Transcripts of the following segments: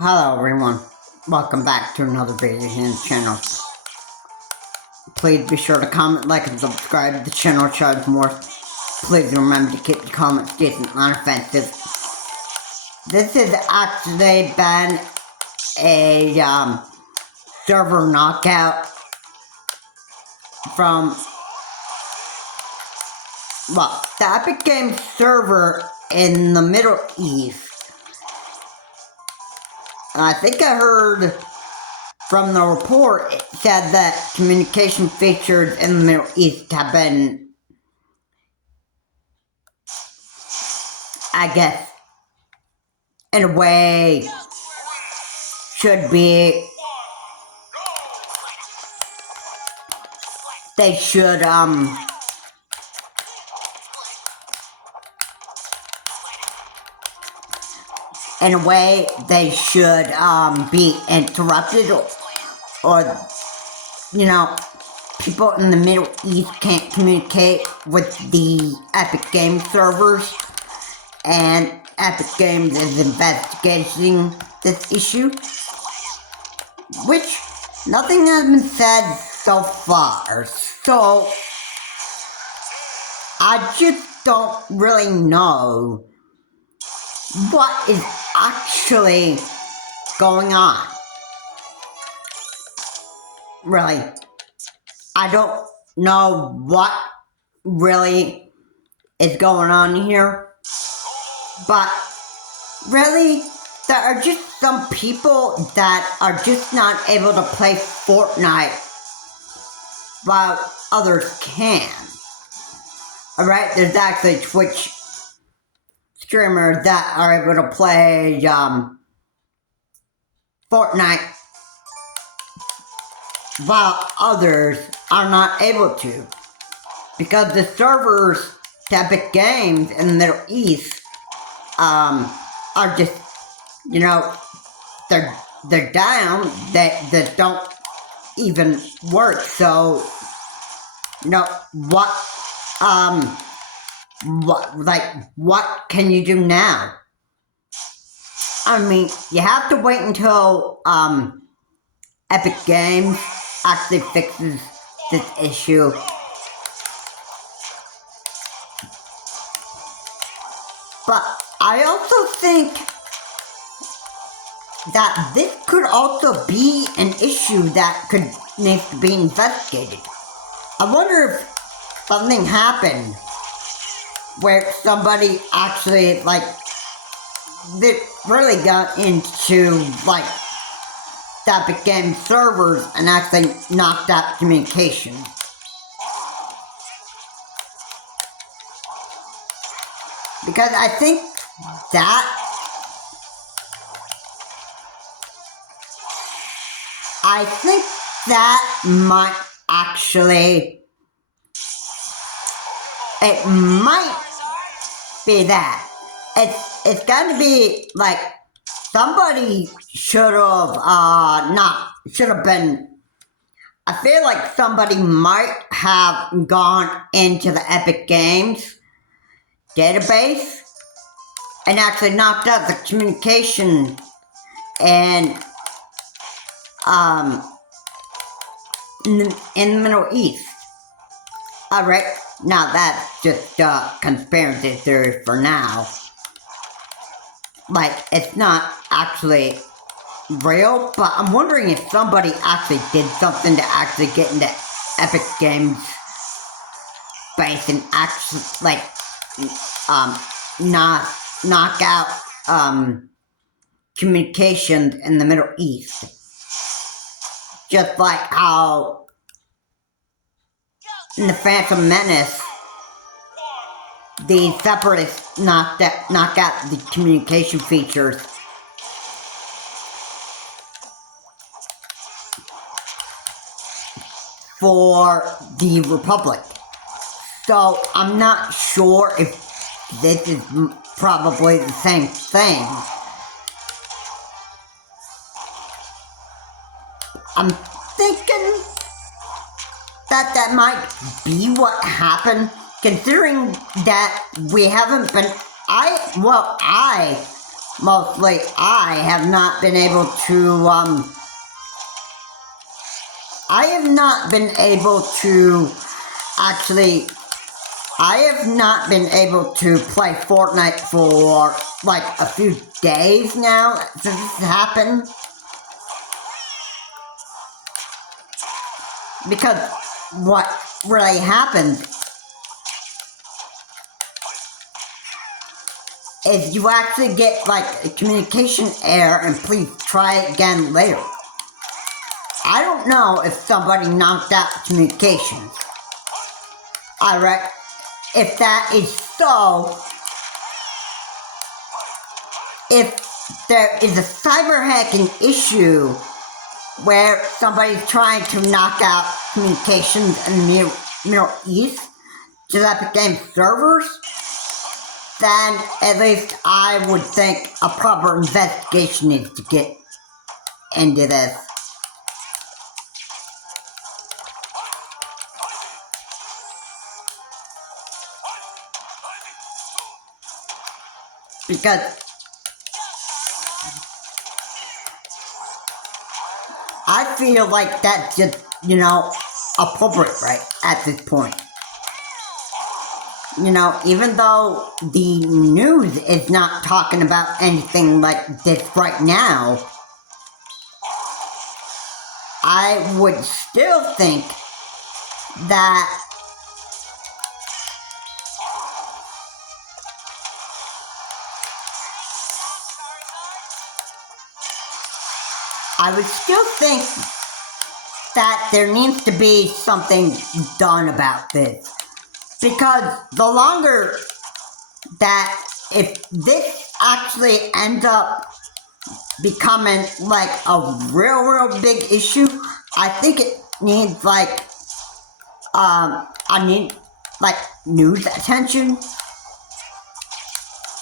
Hello everyone, welcome back to another video here on the channel. Please be sure to comment, like, and subscribe to the channel to show more. Please remember to keep the comments decent and unoffensive. This has actually been a server knockout from, well, the Epic Games server in the Middle East. I think I heard from the report, it said that communication features in the Middle East have been, I guess, in a way, should be, they should, in a way, they should, be interrupted, or, you know, people in the Middle East can't communicate with the Epic Games servers, and Epic Games is investigating this issue, which nothing has been said so far, so I just don't really know what is actually going on. Really, I don't know what really is going on here, but really, there are just some people that are just not able to play Fortnite while others can. Alright, there's actually Twitch streamers that are able to play Fortnite while others are not able to, because the servers to Epic Games in the Middle East are just, you know, they're down, they don't even work. So, you know, what what can you do now? I mean, you have to wait until Epic Games actually fixes this issue. But I also think that this could also be an issue that could need to be investigated. I wonder if something happened where somebody actually, like, they really got into, like, the Epic Games servers and actually knocked out communication. Because I think that might actually, it might be that. It's gotta be, like, somebody should have been, I feel like somebody might have gone into the Epic Games database and actually knocked out the communication and in the Middle East. Alright, now that's just a conspiracy theory for now. Like, it's not actually real, but I'm wondering if somebody actually did something to actually get into Epic Games base and actually, like, knock out, communications in the Middle East. Just like how in the Phantom Menace, the Separatists knock out the communication features for the Republic. So I'm not sure if this is probably the same thing. I'm thinking that might be what happened, considering that we haven't been, I mostly I have not been able to, I have not been able to play Fortnite for like a few days now since this happened. Because what really happened is you actually get like a communication error and please try again later. I don't know if somebody knocked out communications. If that is so, if there is a cyber hacking issue where somebody's trying to knock out communications in the Middle East to Epic Games servers, then at least I would think a proper investigation needs to get into this. Because I feel like that's just, appropriate, right, at this point. Even though the news is not talking about anything like this right now, I would still think that there needs to be something done about this. Because the longer that, if this actually ends up becoming like a real big issue, I think it needs news attention.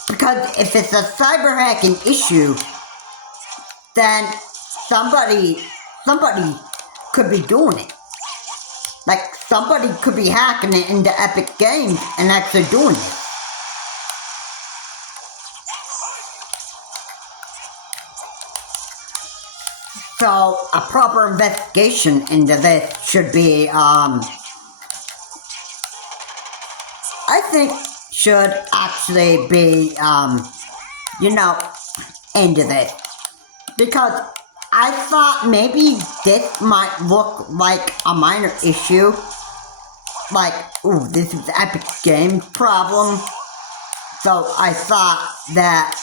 Because if it's a cyber hacking issue, then somebody could be doing it. Like, somebody could be hacking it into Epic Games and actually doing it. So, a proper investigation into this should be, I think should actually be, into this. Because I thought maybe this might look like a minor issue. Like, ooh, this is Epic Games problem. So I thought that,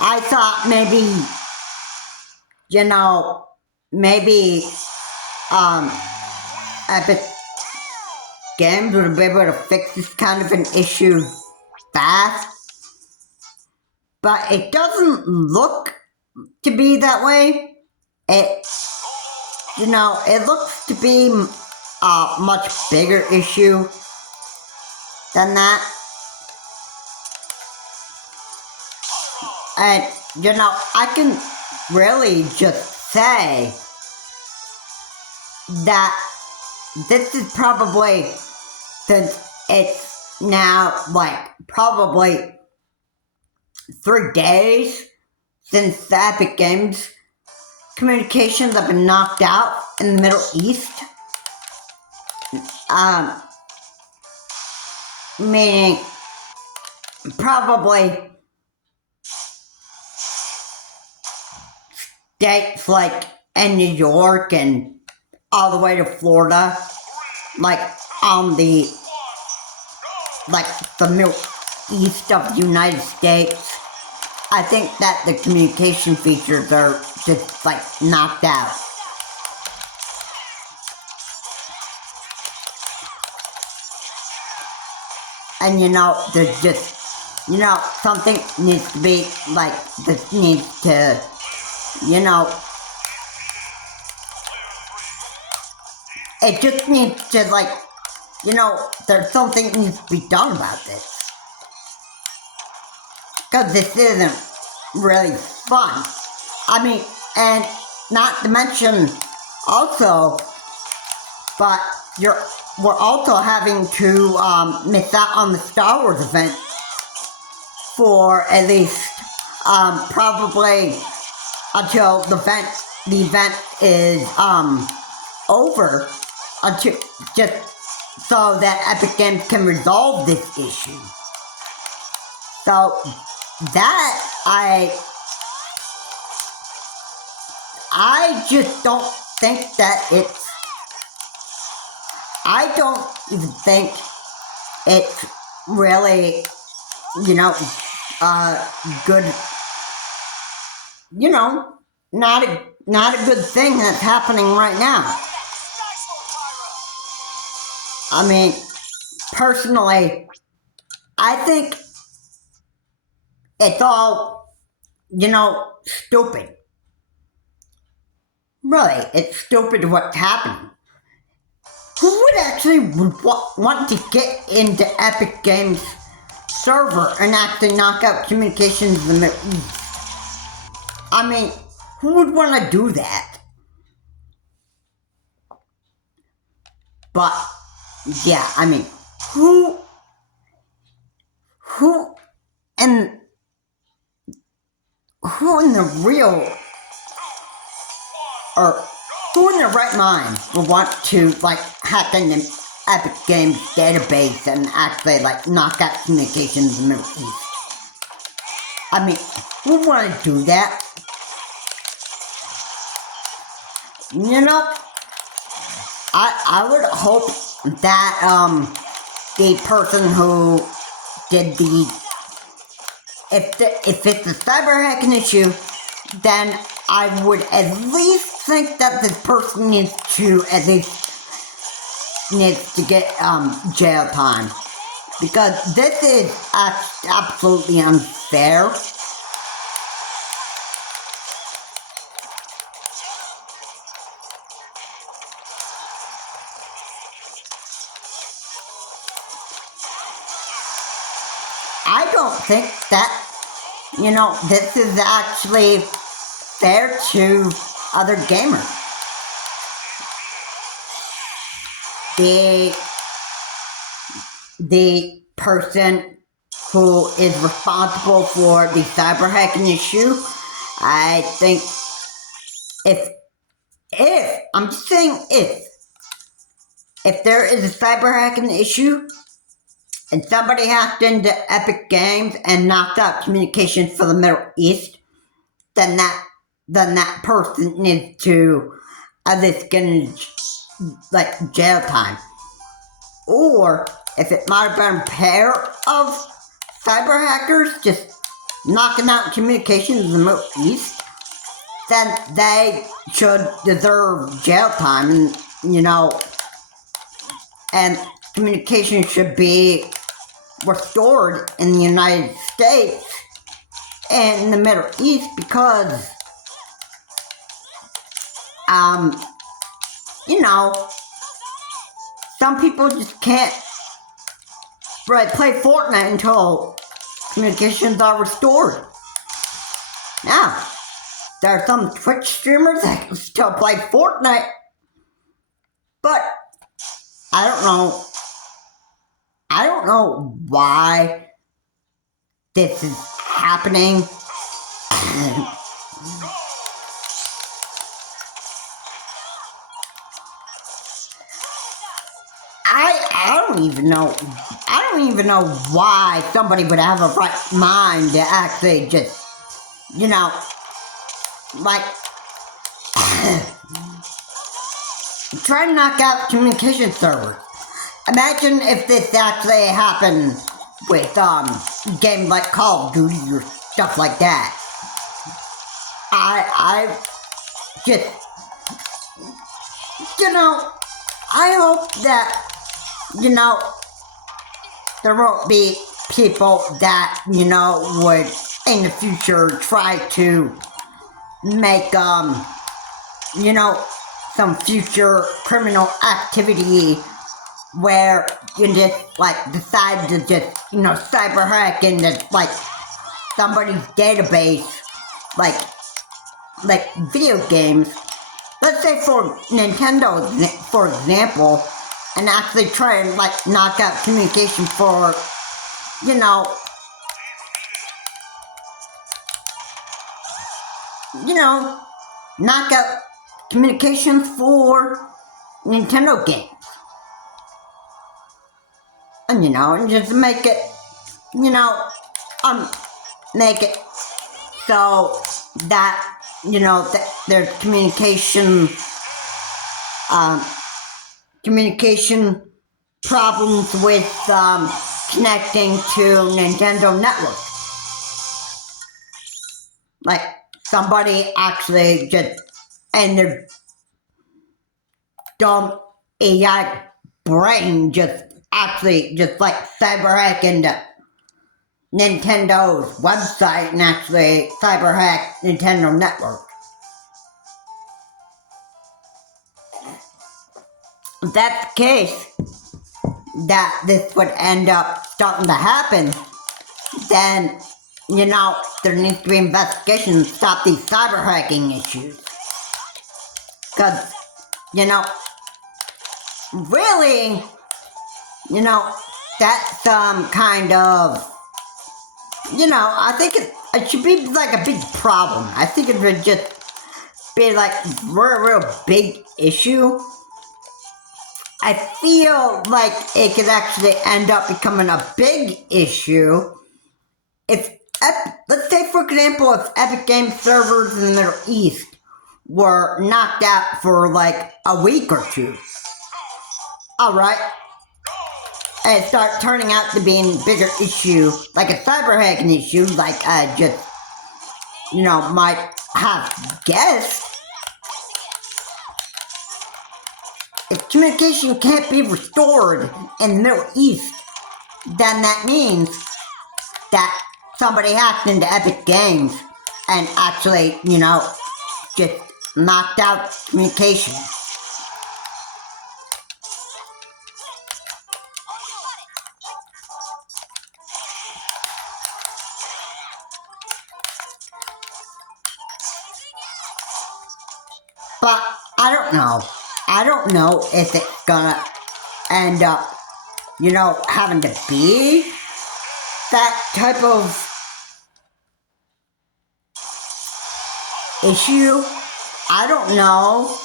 I thought maybe, Epic Games would be able to fix this kind of an issue fast. But it doesn't look to be that way. It looks to be a much bigger issue than that. And, I can really just say that this is probably, since it's now, probably 3 days since the Epic Games communications have been knocked out in the Middle East. Meaning, probably states like in New York and all the way to Florida, on the Middle East of the United States. I think that the communication features are just knocked out. And there's just, something needs to be this needs to, it just needs to there's something needs to be done about this. Because this isn't really fun. I mean, and not to mention, also, but we're also having to miss out on the Star Wars event for at least probably until the event is over, until just so that Epic Games can resolve this issue. So that I just don't think that I don't even think it's really, good, not a good thing that's happening right now. I mean, personally, I think it's all, stupid. Really, it's stupid what's happening. Who would actually want to get into Epic Games server and actually knock out communications in the Middle East? I mean, who would want to do that? But, yeah, I mean, who in who in their right mind would want to, hack into Epic Games database and actually, knock out communications in the Middle East? I mean, who would want to do that? I would hope that, the person who did if it's a cyber hacking issue, then I would at least think that this person needs to get jail time, because this is absolutely unfair. I don't think that, this is actually fair to other gamers. The person who is responsible for the cyber hacking issue, I think I'm just saying if there is a cyber hacking issue and somebody hacked into Epic Games and knocked out communications for the Middle East, then that person needs to at least get jail time. Or if it might have been a pair of cyber hackers just knocking out communications in the Middle East, then they should deserve jail time, and communication should be restored in the United States and in the Middle East, because some people just can't play Fortnite until communications are restored. Now, there are some Twitch streamers that can still play Fortnite, but I don't know why this is happening. I don't even know why somebody would have a right mind to actually just, try to knock out communication servers. Imagine if this actually happened with games like Call of Duty or stuff like that. I just, I hope that, there won't be people that, would in the future try to make, some future criminal activity where you just, decide to just, cyber hack into, somebody's database, like video games, let's say for Nintendo, for example, and actually try and like knock out communication for, you know, knock out communications for Nintendo games. And and just make it, make it so that, that there's communication problems with connecting to Nintendo Network. Like somebody actually just, and their dumb AI brain just like cyber hack into Nintendo's website and actually cyber hack Nintendo Network. If that's the case, that this would end up starting to happen, then, there needs to be investigation to stop these cyber hacking issues. Because, really, that's some kind of, I think it should be like a big problem. I think it would just be like a real big issue. I feel like it could actually end up becoming a big issue if, let's say for example, if Epic Games servers in the Middle East were knocked out for like a week or two. Alright. And it starts turning out to be a bigger issue, like a cyber hacking issue, like I just, might have guessed. If communication can't be restored in the Middle East, then that means that somebody hacked into Epic Games and actually, just knocked out communication. But I don't know. I don't know if it's gonna end up, having to be that type of issue. I don't know.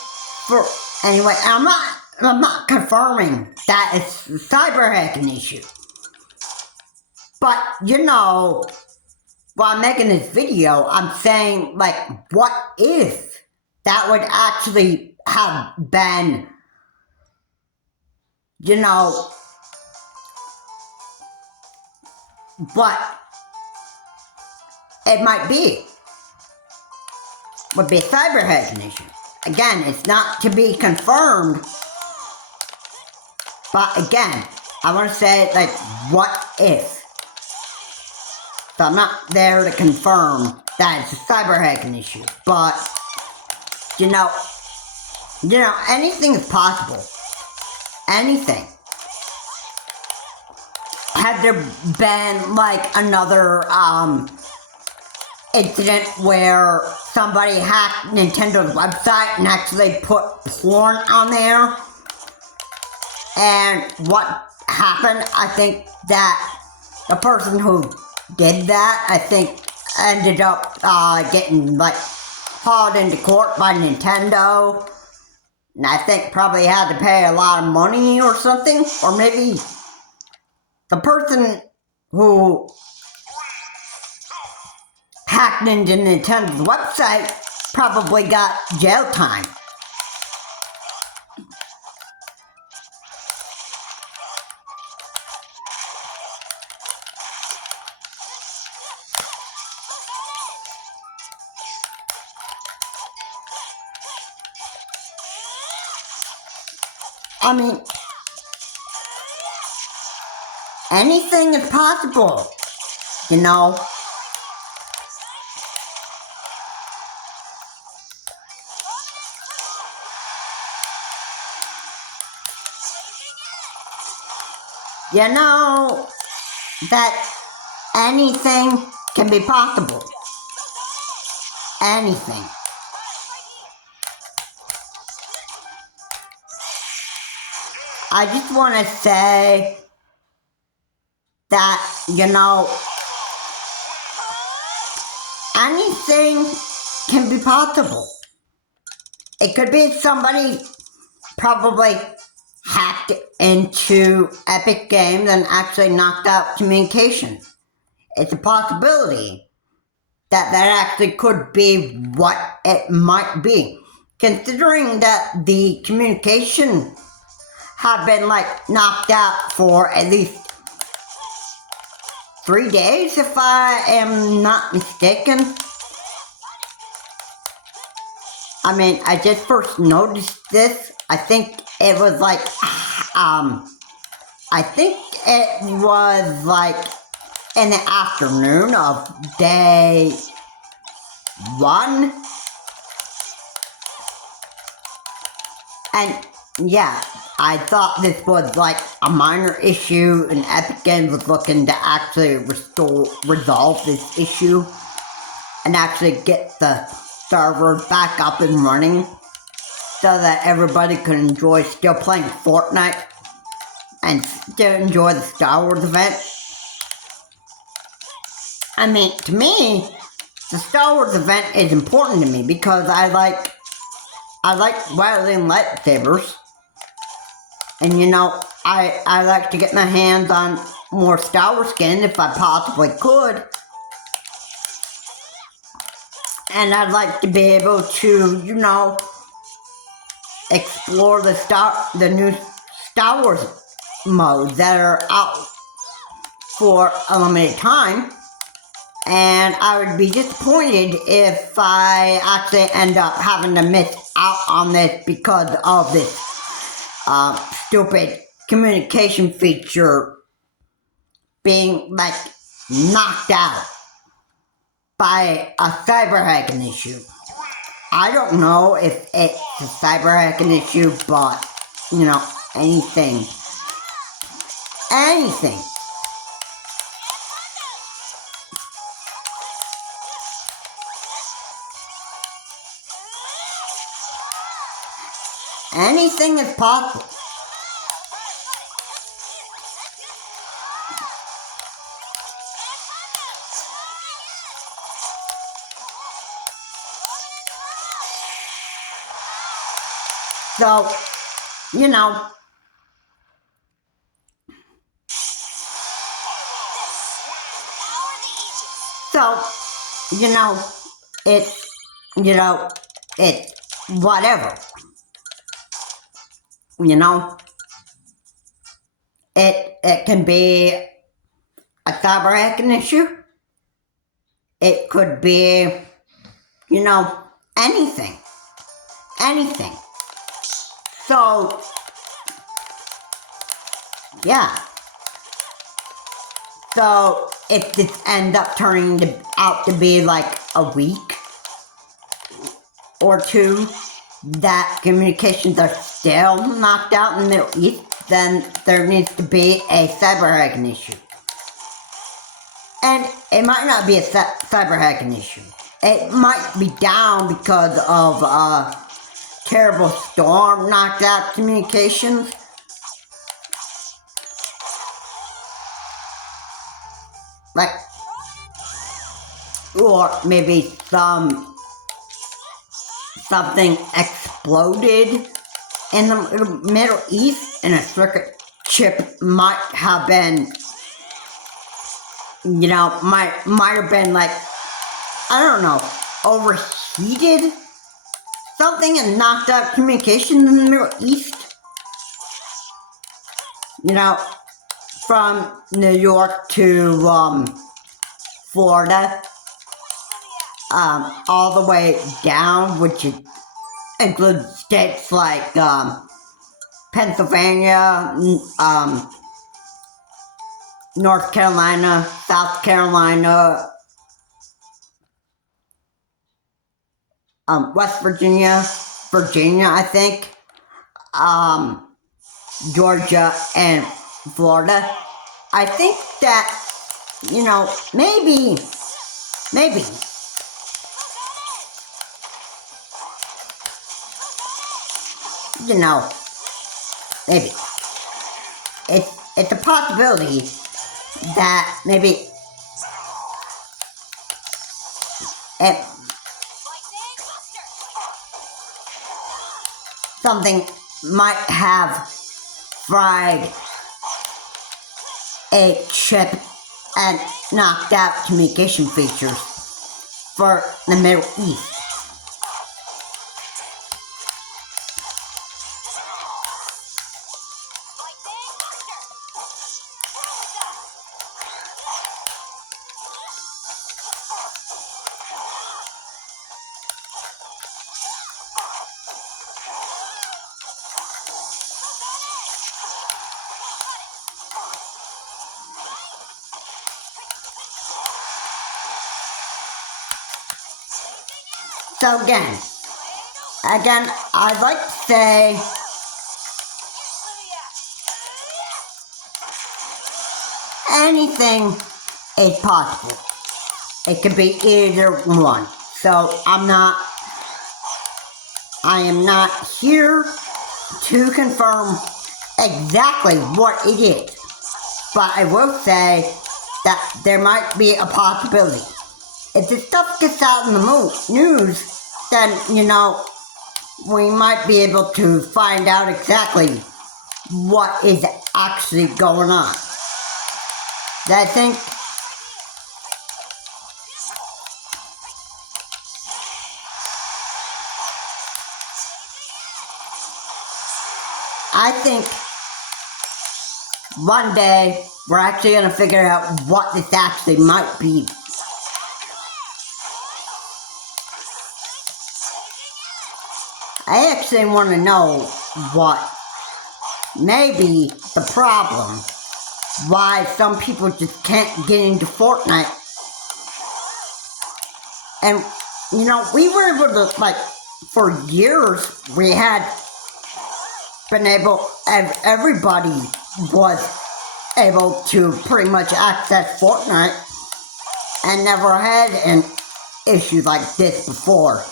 Anyway, I'm not confirming that it's a cyber hacking issue. But while I'm making this video, I'm saying, like, what if that would actually have been, what it might be, would be a cyber hacking issue. Again, it's not to be confirmed, but again, I want to say, like, what if? So I'm not there to confirm that it's a cyber hacking issue, but, anything is possible. Anything. Had there been, like, another, incident where somebody hacked Nintendo's website and actually put porn on there? And what happened, I think that the person who did that, I think, ended up, getting, like, hauled into court by Nintendo. And I think probably had to pay a lot of money or something. Or maybe the person who hacked into Nintendo's website probably got jail time. I mean, anything is possible, that anything can be possible. Anything. I just want to say that, anything can be possible. It could be somebody probably hacked into Epic Games and actually knocked out communication. It's a possibility that actually could be what it might be. Considering that the communication have been knocked out for at least 3 days, if I am not mistaken. I mean, I just first noticed this. I think it was in the afternoon of day 1. And yeah, I thought this was a minor issue, and Epic Games was looking to actually resolve this issue and actually get the server back up and running so that everybody could enjoy still playing Fortnite and still enjoy the Star Wars event. I mean, to me, the Star Wars event is important to me because I like wielding lightsabers. And I like to get my hands on more Star Wars skins if I possibly could. And I'd like to be able to, explore the new Star Wars modes that are out for a limited time. And I would be disappointed if I actually end up having to miss out on this because of this stupid communication feature being knocked out by a cyber hacking issue. I don't know if it's a cyber hacking issue, but anything. Anything is possible. So, it's whatever. It can be a cyber hacking issue. It could be, anything. So, yeah. So, if this ends up turning out to be a week or 2, that communications are still knocked out in the Middle East, then there needs to be a cyber hacking issue. And it might not be a cyber hacking issue. It might be down because of a terrible storm knocked out communications. Or maybe something exploded in the Middle East and a circuit chip might have been, might have been I don't know, overheated. Something and knocked out communication in the Middle East. From New York to Florida. All the way down, which includes states like Pennsylvania, North Carolina, South Carolina, West Virginia, I think, Georgia, and Florida. I think that, maybe, maybe it's a possibility that maybe it, something might have fried a chip and knocked out communication features for the Middle East. So again, I'd like to say anything is possible. It could be either one. So I am not here to confirm exactly what it is. But I will say that there might be a possibility. If this stuff gets out in the news, then, we might be able to find out exactly what is actually going on. I think one day we're actually going to figure out what this actually might be. I actually want to know what may be the problem, why some people just can't get into Fortnite. And, we were able to, for years, we had been able, everybody was able to pretty much access Fortnite and never had an issue like this before.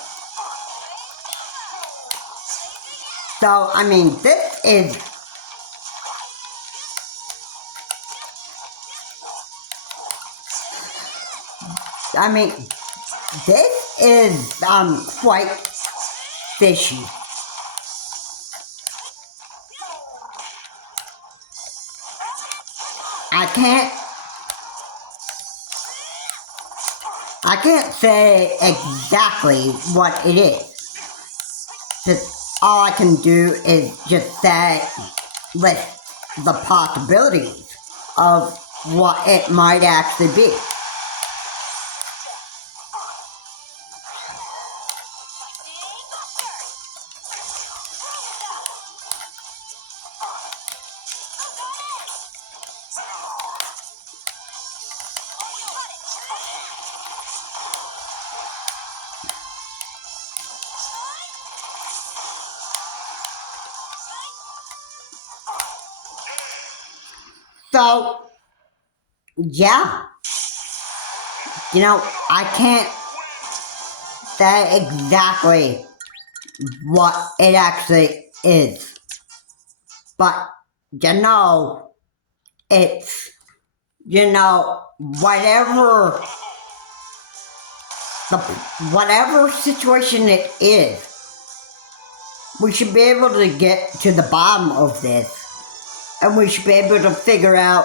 So, this is quite fishy. I can't say exactly what it is. All I can do is just say list the possibilities of what it might actually be. So, yeah, I can't say exactly what it actually is, but it's, whatever situation it is, we should be able to get to the bottom of this. And we should be able to figure out,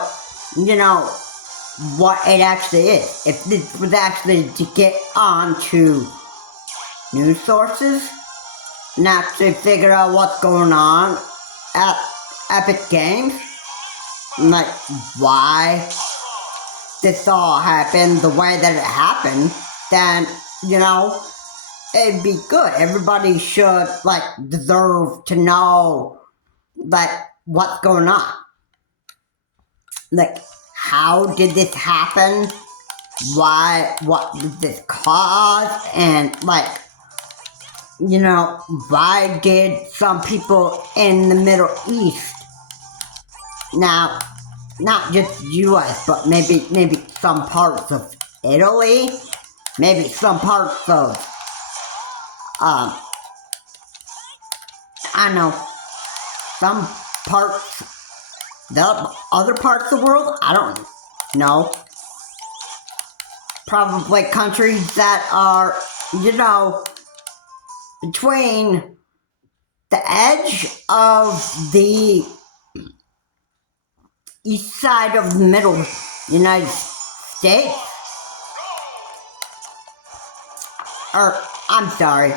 what it actually is. If this was actually to get onto news sources and actually figure out what's going on at Epic Games, like why this all happened the way that it happened, then, it'd be good. Everybody should, deserve to know, what's going on. How did this happen? Why? What did this cause? And, why did some people in the Middle East, now, not just US, but maybe some parts of Italy, maybe some parts of, I don't know, some parts The other parts of the world, I don't know. Probably countries that are, between the edge of the east side of the middle United States. Or, I'm sorry,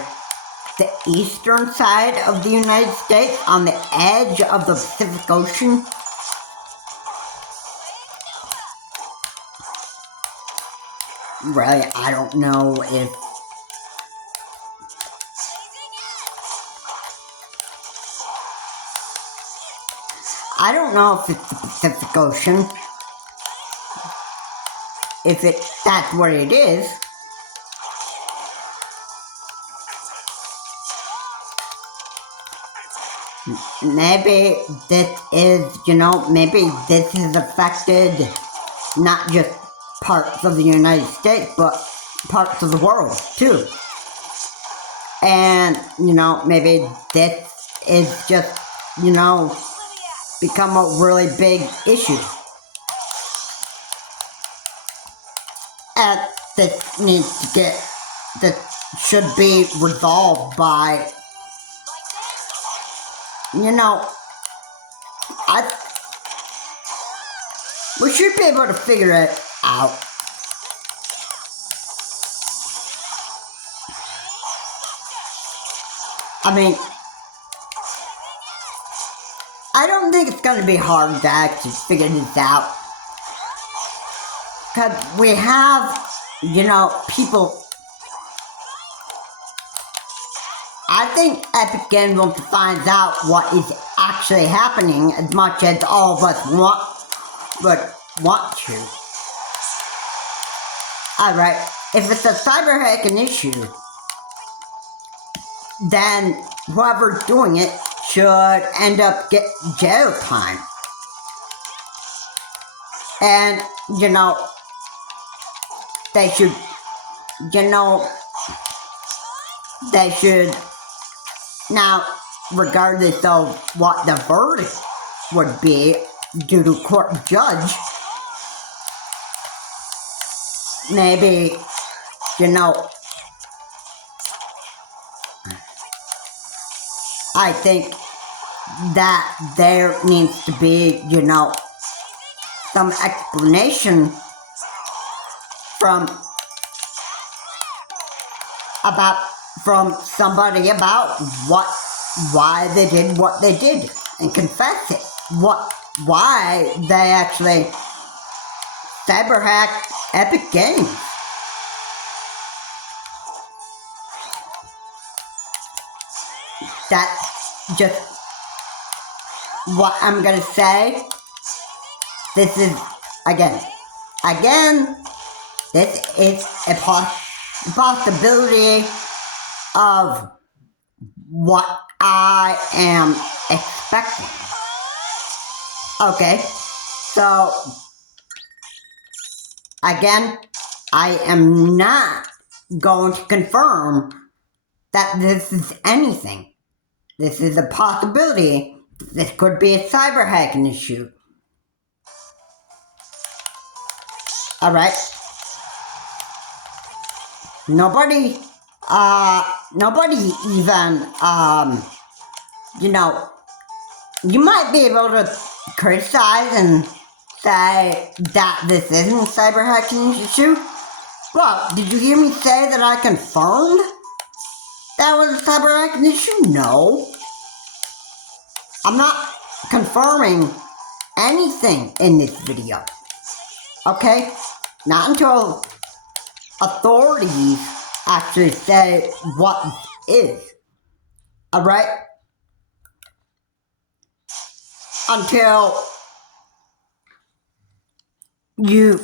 the eastern side of the United States on the edge of the Pacific Ocean. Really, I don't know if it's the Pacific Ocean. If that's what it is. Maybe this is, maybe this has affected not just parts of the United States, but parts of the world too. And, maybe this is just, become a really big issue. And this should be resolved by, we should be able to figure it out. I mean, I don't think it's going to be hard to actually figure this out. Because we have, people. I think Epic Games wants to find out what is actually happening as much as all of us want to. Alright, if it's a cyber hacking issue, then whoever's doing it should end up get jail time. And, they should, now, regardless of what the verdict would be due to court judge, maybe, I think that there needs to be, some explanation from somebody about why they did what they did and confess it. Why they actually cyber hacked Epic Games. That's just what I'm gonna say. This is, again, this is a possibility of what I am expecting. Okay, so, again, I am not going to confirm that this is anything. This is a possibility. This could be a cyber hacking issue. Alright? Nobody even, you might be able to criticize and say that this isn't a cyber hacking issue. Well, did you hear me say that I confirmed that was a cyber hacking issue? No. I'm not confirming anything in this video. Okay? Not until authorities actually say what is. Alright? Until you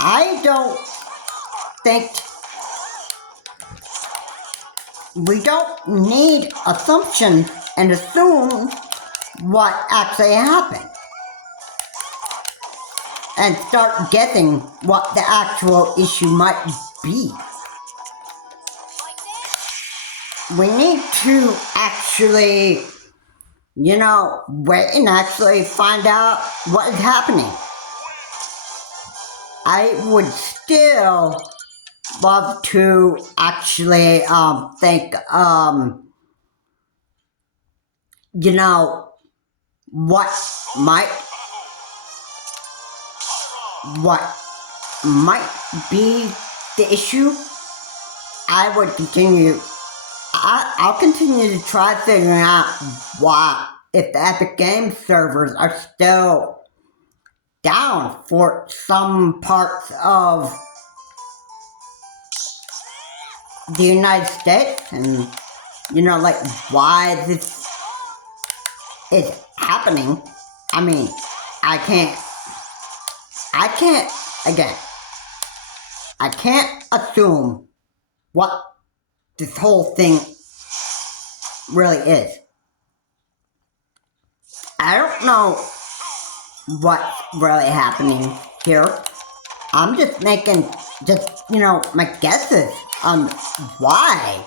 I don't think we don't need assumptions and assume what actually happened and start guessing what the actual issue might be. We need to actually, wait and actually find out what is happening. I would still love to actually think, what might be the issue. I'll continue to try figuring out why, if the Epic Games servers are still down for some parts of the United States, and why this is happening. I mean, I can't assume what this whole thing really is. I don't know what's really happening here. I'm just making my guesses on why.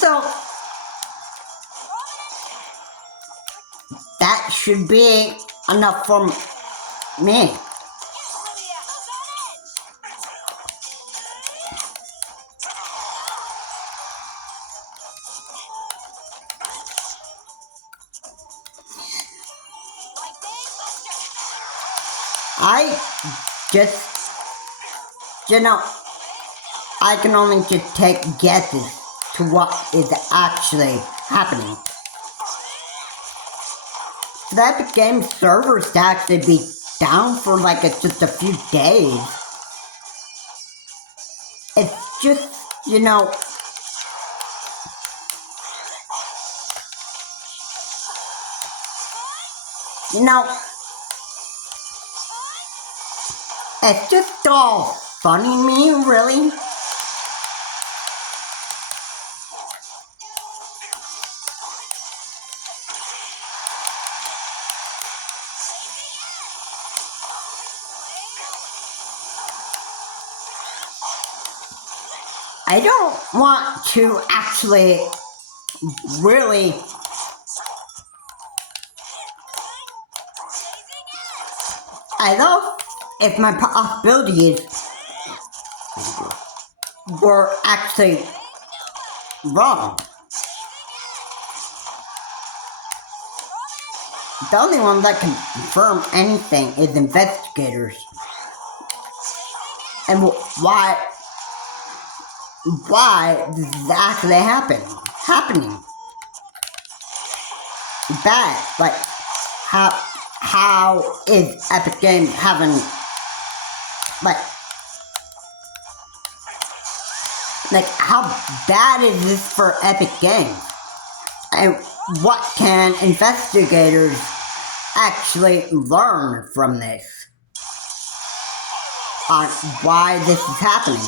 So, that should be enough for me. I just, I can only just take guesses to what is actually happening. The Epic Games servers to actually be down for just a few days. It's just, it's just all funny to me, really. I don't want to actually really I know if my possibilities were actually wrong. The only one that can confirm anything is investigators. And why this is actually happening. Bad, how is Epic Games having, how bad is this for Epic Games? And what can investigators actually learn from this? On why this is happening?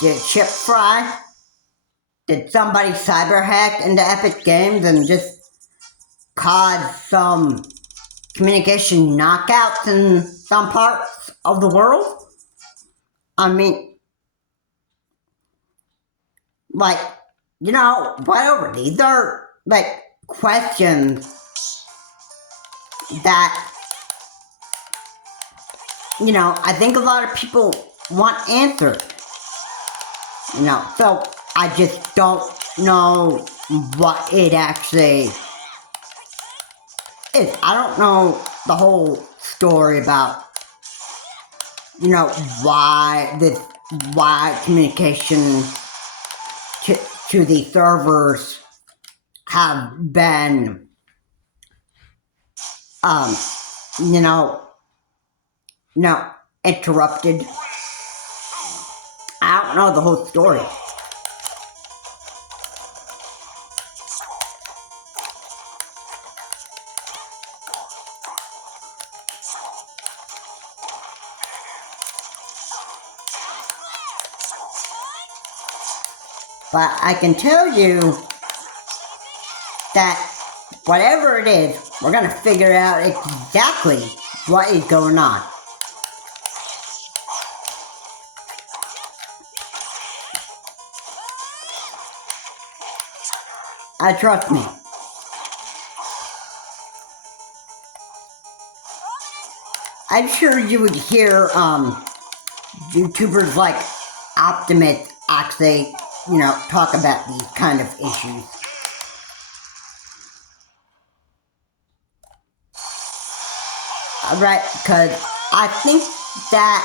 Did Chip fry? Did somebody cyber hack into Epic Games and just cause some communication knockouts in some parts of the world? I mean, whatever. These are, questions that, I think a lot of people want answered. So I just don't know what it actually is. I don't know the whole story about, why communication to the servers have been, you know, no, interrupted. I don't know the whole story. But I can tell you that whatever it is, we're gonna figure out exactly what is going on. Trust me. I'm sure you would hear YouTubers like Optimus actually, talk about these kind of issues. Right, because I think that,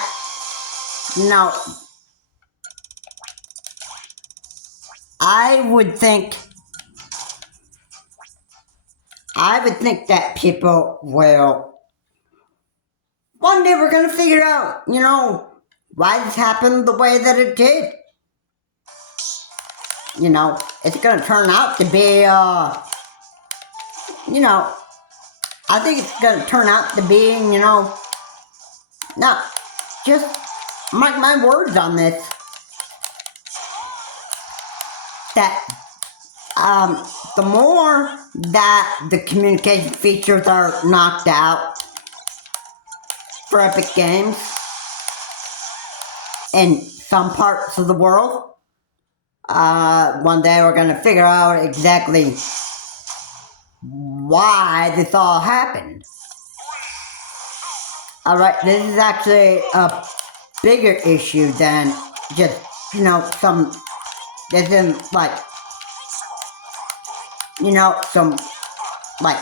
I would think that people will, one day we're going to figure out, why this happened the way that it did. It's going to turn out to be, I think it's going to turn out to be, no, just mark my words on this, that the more that the communication features are knocked out for Epic Games in some parts of the world, one day we're going to figure out exactly why this all happened. Alright, this is actually a bigger issue than just, this isn't like, some, like,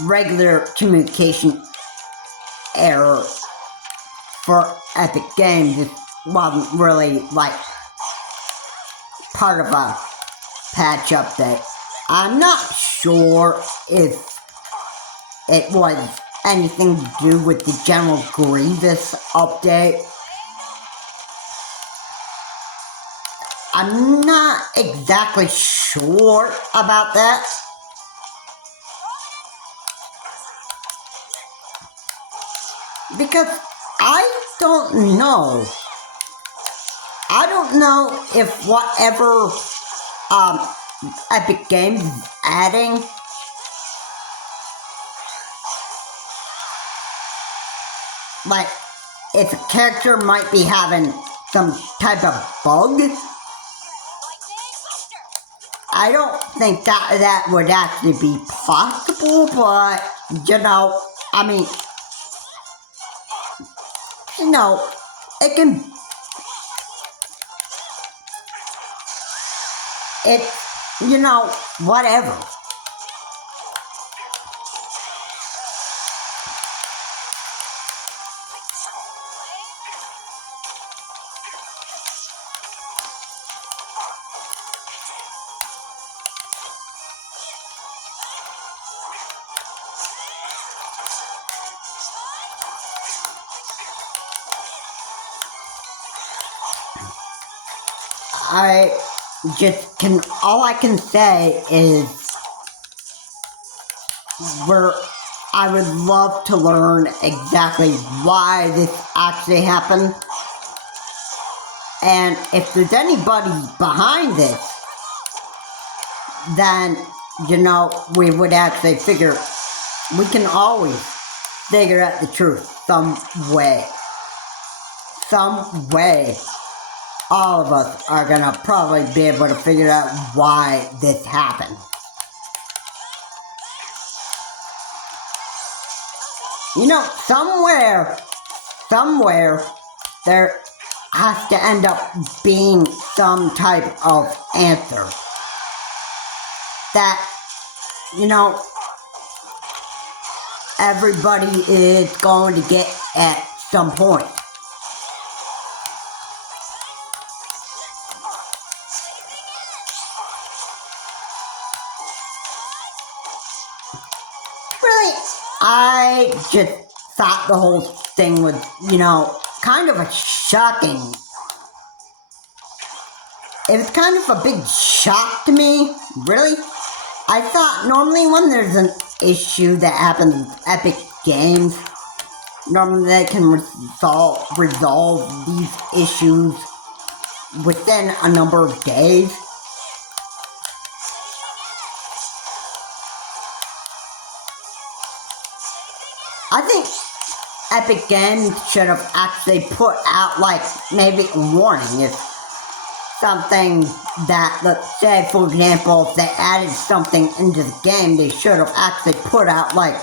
regular communication error for Epic Games. It wasn't really, like, part of a patch update. I'm not sure if it was anything to do with the General Grievous update. I'm not exactly sure about that. Because I don't know. I don't know if whatever Epic Games is adding like if a character might be having some type of bug. I don't think that would actually be possible, but I mean, it can, whatever. All I can say is I would love to learn exactly why this actually happened. And if there's anybody behind this, then, we would actually we can always figure out the truth some way. Some way. All of us are gonna probably be able to figure out why this happened. Somewhere, there has to end up being some type of answer that, everybody is going to get at some point. Really, I just thought the whole thing was, kind of a shocking. It was kind of a big shock to me, really. I thought normally when there's an issue that happens with Epic Games, normally they can resolve these issues within a number of days. I think Epic Games should have actually put out, maybe a warning if something that, let's say, for example, if they added something into the game, they should have actually put out, a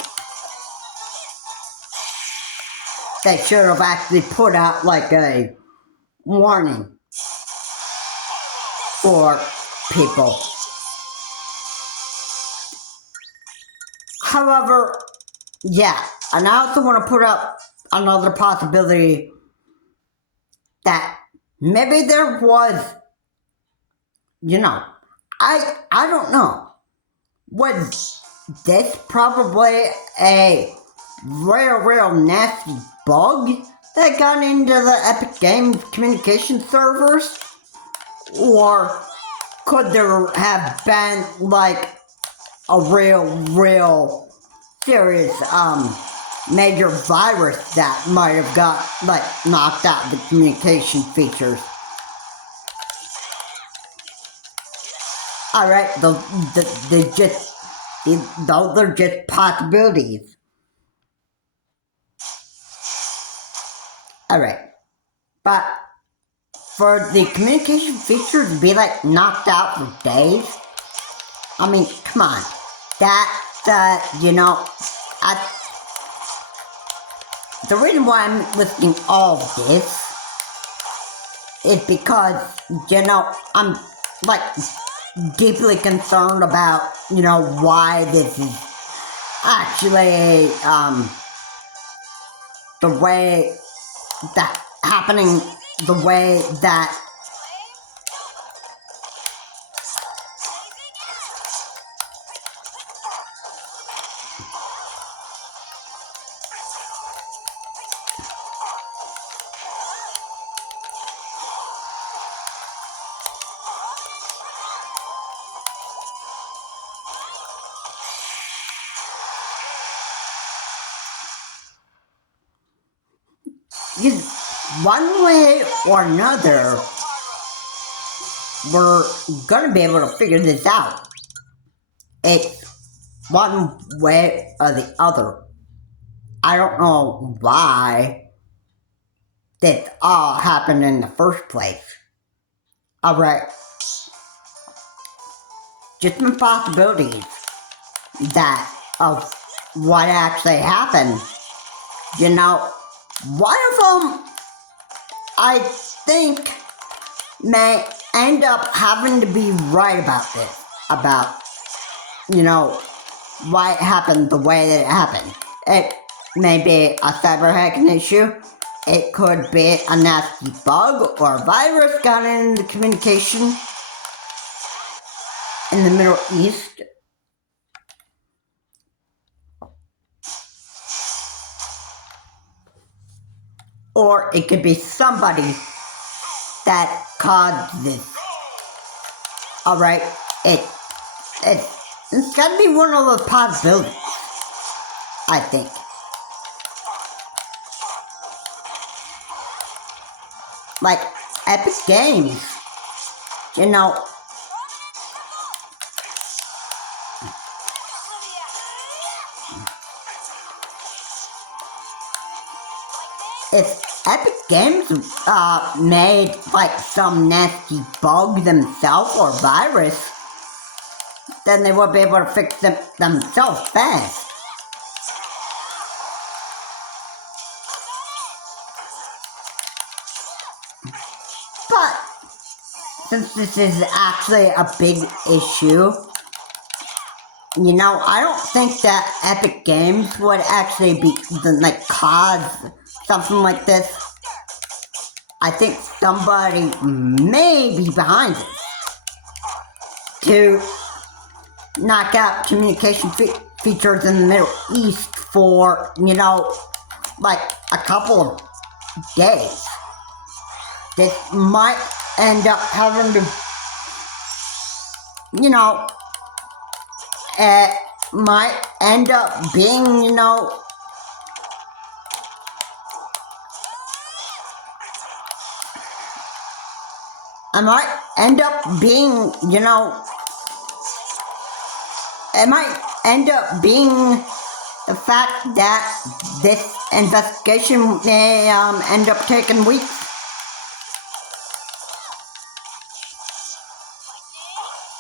warning for people. However, yeah, and I also want to put up another possibility that maybe there was, I don't know. Was this probably a real nasty bug that got into the Epic Games communication servers? Or could there have been, a real serious, major virus that might have got, knocked out the communication features? Alright, those are just possibilities. Alright, but for the communication feature to be knocked out for days, I mean, come on. The reason why I'm listing all of this is because, I'm deeply concerned about, why this is actually, the way that happening, the way that one way or another, we're gonna be able to figure this out. It's one way or the other. I don't know why this all happened in the first place. Alright. Just some possibilities of what actually happened. One of them, I think, may end up having to be right about this. About, why it happened the way that it happened. It may be a cyber hacking issue. It could be a nasty bug or a virus got into the communication in the Middle East. Or it could be somebody that caused this. Alright, it's gotta be one of those possibilities, I think. Epic Games, if Epic Games made some nasty bug themselves or virus, then they would be able to fix them themselves fast. But since this is actually a big issue, I don't think that Epic Games would actually be cause something like this. I think somebody may be behind it to knock out communication features in the Middle East for, like a couple of days. This might end up having to, it might end up being, I might end up being, it might end up being the fact that this investigation may end up taking weeks.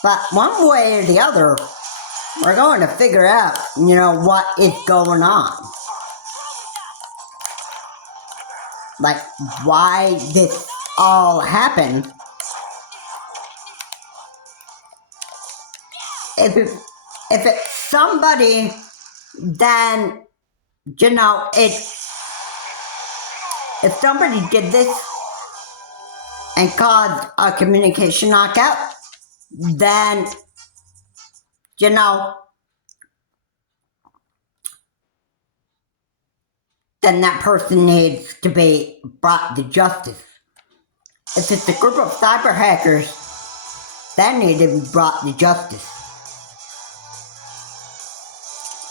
But one way or the other, we're going to figure out, what is going on. Like, why this all happened. If it's somebody, then, if somebody did this and caused a communication knockout, then, then that person needs to be brought to justice. If it's a group of cyber hackers, they need to be brought to justice.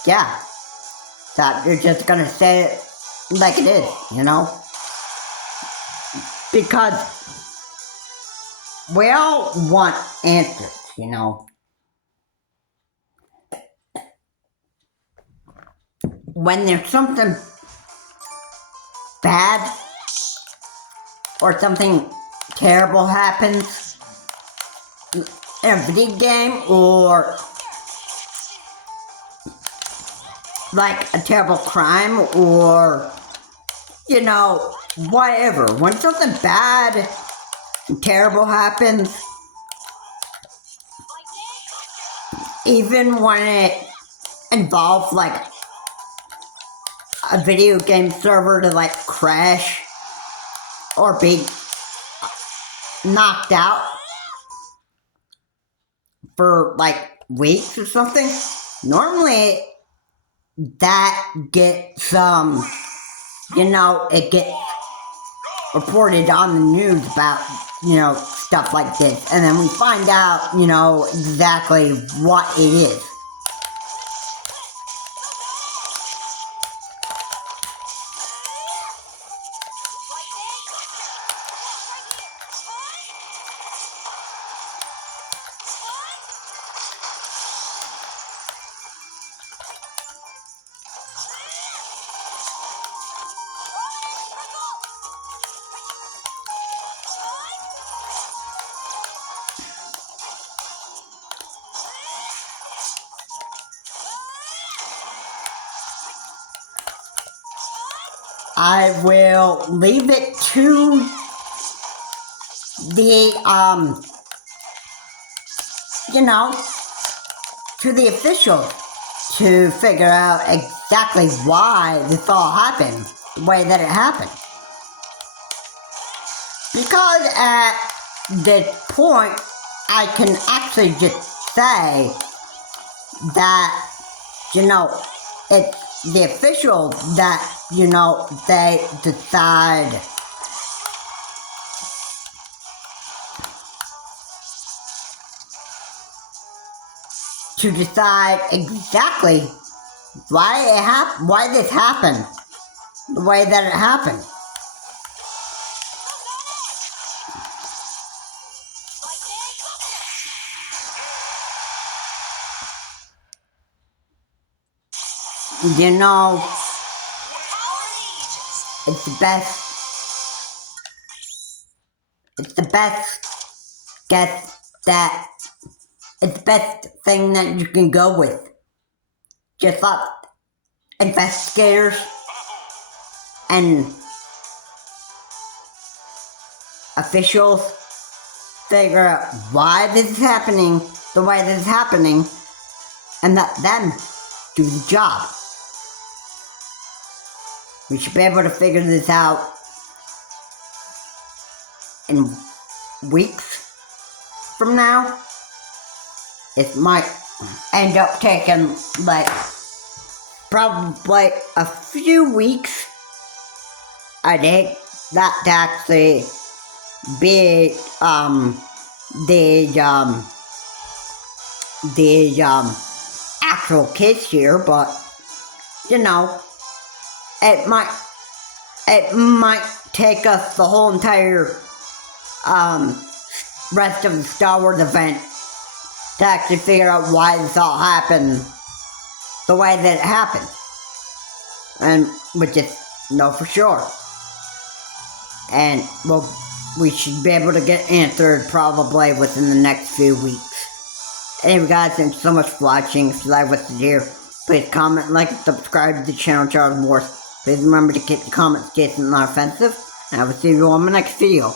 Yeah. That you're just gonna say it like it is, Because we all want answers, When there's something bad or something terrible happens in a video game, or like a terrible crime, or whatever. When something bad and terrible happens, even when it involves like a video game server to like crash or be knocked out for like weeks or something, normally that gets it gets reported on the news about stuff like this, and then we find out exactly what it is. I will leave it to the, to the officials to figure out exactly why this all happened the way that it happened. Because at this point, I can actually just say that, it's the officials that, they decide to decide exactly why this happened the way that it happened. It's the best guess that it's the best thing that you can go with. Just let investigators and officials figure out why this is happening the way this is happening, and let them do the job. We should be able to figure this out in weeks from now. It might end up taking like probably a few weeks, I think, that to actually be, the actual case here, but, you know, it might take us the whole entire, rest of the Star Wars event to actually figure out why this all happened the way that it happened. And we just know for sure. And, well, we should be able to get answered probably within the next few weeks. Anyway guys, thanks so much for watching. If you like what's here, please comment, like, and subscribe to the channel Charles Morse. Please remember to keep the comments decent and not offensive. And I will see you on my next video.